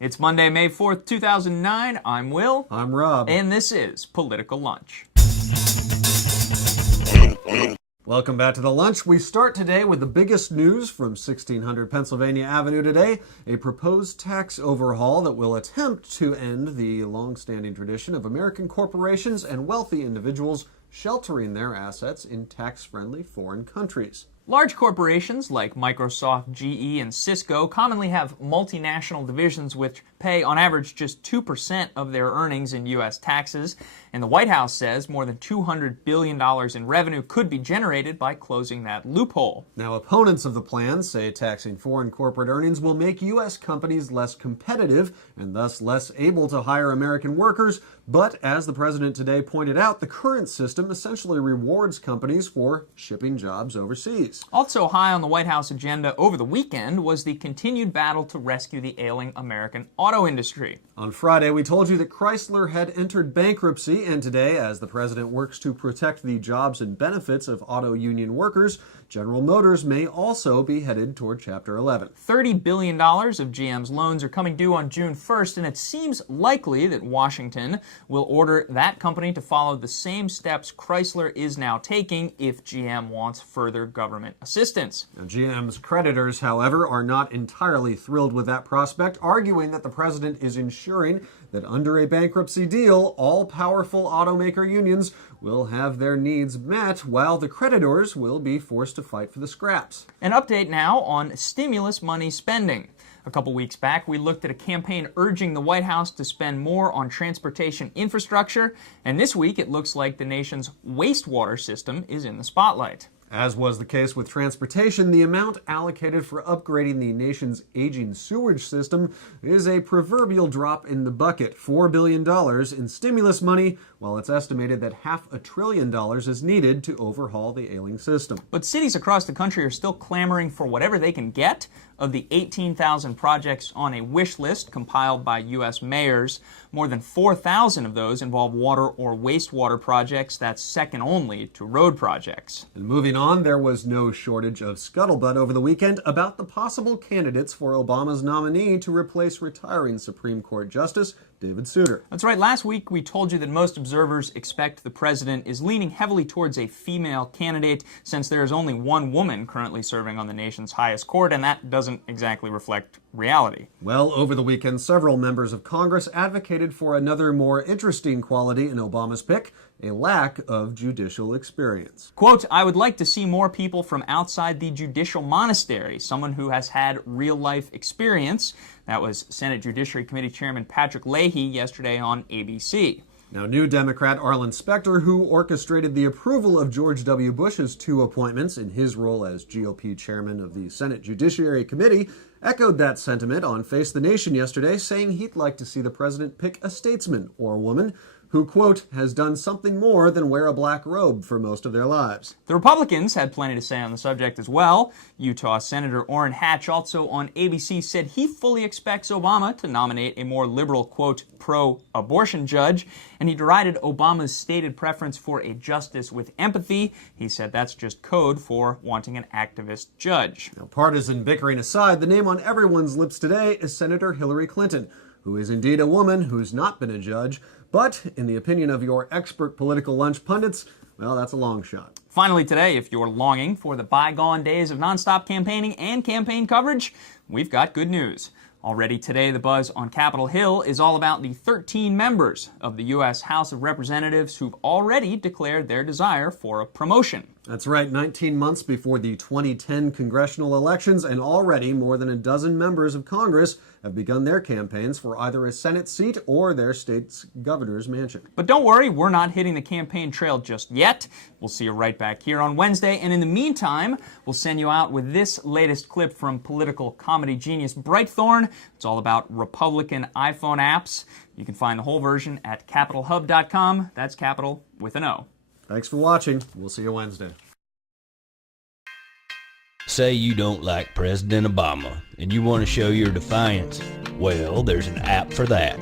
It's Monday, May 4th, 2009. I'm Will. I'm Rob. And this is Political Lunch. Welcome back to The Lunch. We start today with the biggest news from 1600 Pennsylvania Avenue today, a proposed tax overhaul that will attempt to end the long-standing tradition of American corporations and wealthy individuals sheltering their assets in tax-friendly foreign countries. Large corporations like Microsoft, GE, and Cisco commonly have multinational divisions which pay on average just 2% of their earnings in U.S. taxes, and the White House says more than $200 billion in revenue could be generated by closing that loophole. Now, opponents of the plan say taxing foreign corporate earnings will make U.S. companies less competitive and thus less able to hire American workers, but as the president today pointed out, the current system essentially rewards companies for shipping jobs overseas. Also high on the White House agenda over the weekend was the continued battle to rescue the ailing American auto industry. On Friday, we told you that Chrysler had entered bankruptcy, and today, as the president works to protect the jobs and benefits of auto union workers, General Motors may also be headed toward Chapter 11. $30 billion of GM's loans are coming due on June 1st, and it seems likely that Washington will order that company to follow the same steps Chrysler is now taking if GM wants further government assistance. Now, GM's creditors, however, are not entirely thrilled with that prospect, arguing that the president is ensuring that under a bankruptcy deal, all powerful automaker unions will have their needs met, while the creditors will be forced to fight for the scraps. An update now on stimulus money spending. A couple weeks back, we looked at a campaign urging the White House to spend more on transportation infrastructure, and this week it looks like the nation's wastewater system is in the spotlight. As was the case with transportation, the amount allocated for upgrading the nation's aging sewage system is a proverbial drop in the bucket, $4 billion in stimulus money, while it's estimated that $500 billion is needed to overhaul the ailing system. But cities across the country are still clamoring for whatever they can get. Of the 18,000 projects on a wish list compiled by U.S. mayors, more than 4,000 of those involve water or wastewater projects. That's second only to road projects. And moving on, there was no shortage of scuttlebutt over the weekend about the possible candidates for Obama's nominee to replace retiring Supreme Court Justice David Souter. That's right. Last week, we told you that most observers expect the president is leaning heavily towards a female candidate since there is only one woman currently serving on the nation's highest court, and that doesn't exactly reflect reality. Well, over the weekend, several members of Congress advocated for another more interesting quality in Obama's pick, a lack of judicial experience. Quote, "I would like to see more people from outside the judicial monastery, someone who has had real-life experience." That was Senate Judiciary Committee Chairman Patrick Leahy yesterday on ABC. Now, new Democrat Arlen Specter, who orchestrated the approval of George W. Bush's two appointments in his role as GOP chairman of the Senate Judiciary Committee, echoed that sentiment on Face the Nation yesterday, saying he'd like to see the president pick a statesman or woman who, quote, has done something more than wear a black robe for most of their lives. The Republicans had plenty to say on the subject as well. Utah Senator Orrin Hatch also on ABC said he fully expects Obama to nominate a more liberal, quote, pro-abortion judge, and he derided Obama's stated preference for a justice with empathy. He said that's just code for wanting an activist judge. Now, partisan bickering aside, the name on everyone's lips today is Senator Hillary Clinton, who is indeed a woman who's not been a judge, but in the opinion of your expert political lunch pundits, well, that's a long shot. Finally today, if you're longing for the bygone days of nonstop campaigning and campaign coverage, we've got good news. Already today, the buzz on Capitol Hill is all about the 13 members of the U.S. House of Representatives who've already declared their desire for a promotion. That's right, 19 months before the 2010 congressional elections, and already more than a dozen members of Congress have begun their campaigns for either a Senate seat or their state's governor's mansion. But don't worry, we're not hitting the campaign trail just yet. We'll see you right back here on Wednesday, and in the meantime, we'll send you out with this latest clip from political comedy genius Brightthorn. It's all about Republican iPhone apps. You can find the whole version at CapitolHub.com. That's Capital with an O. Thanks for watching. We'll see you Wednesday. Say you don't like President Obama and you want to show your defiance. Well, there's an app for that.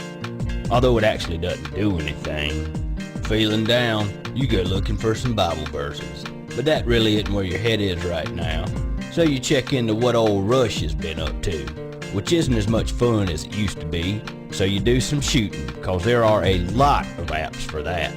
Although it actually doesn't do anything. Feeling down, you go looking for some Bible verses. But that really isn't where your head is right now. So you check into what old Rush has been up to. which isn't as much fun as it used to be, so you do some shooting, cause there are a lot of apps for that.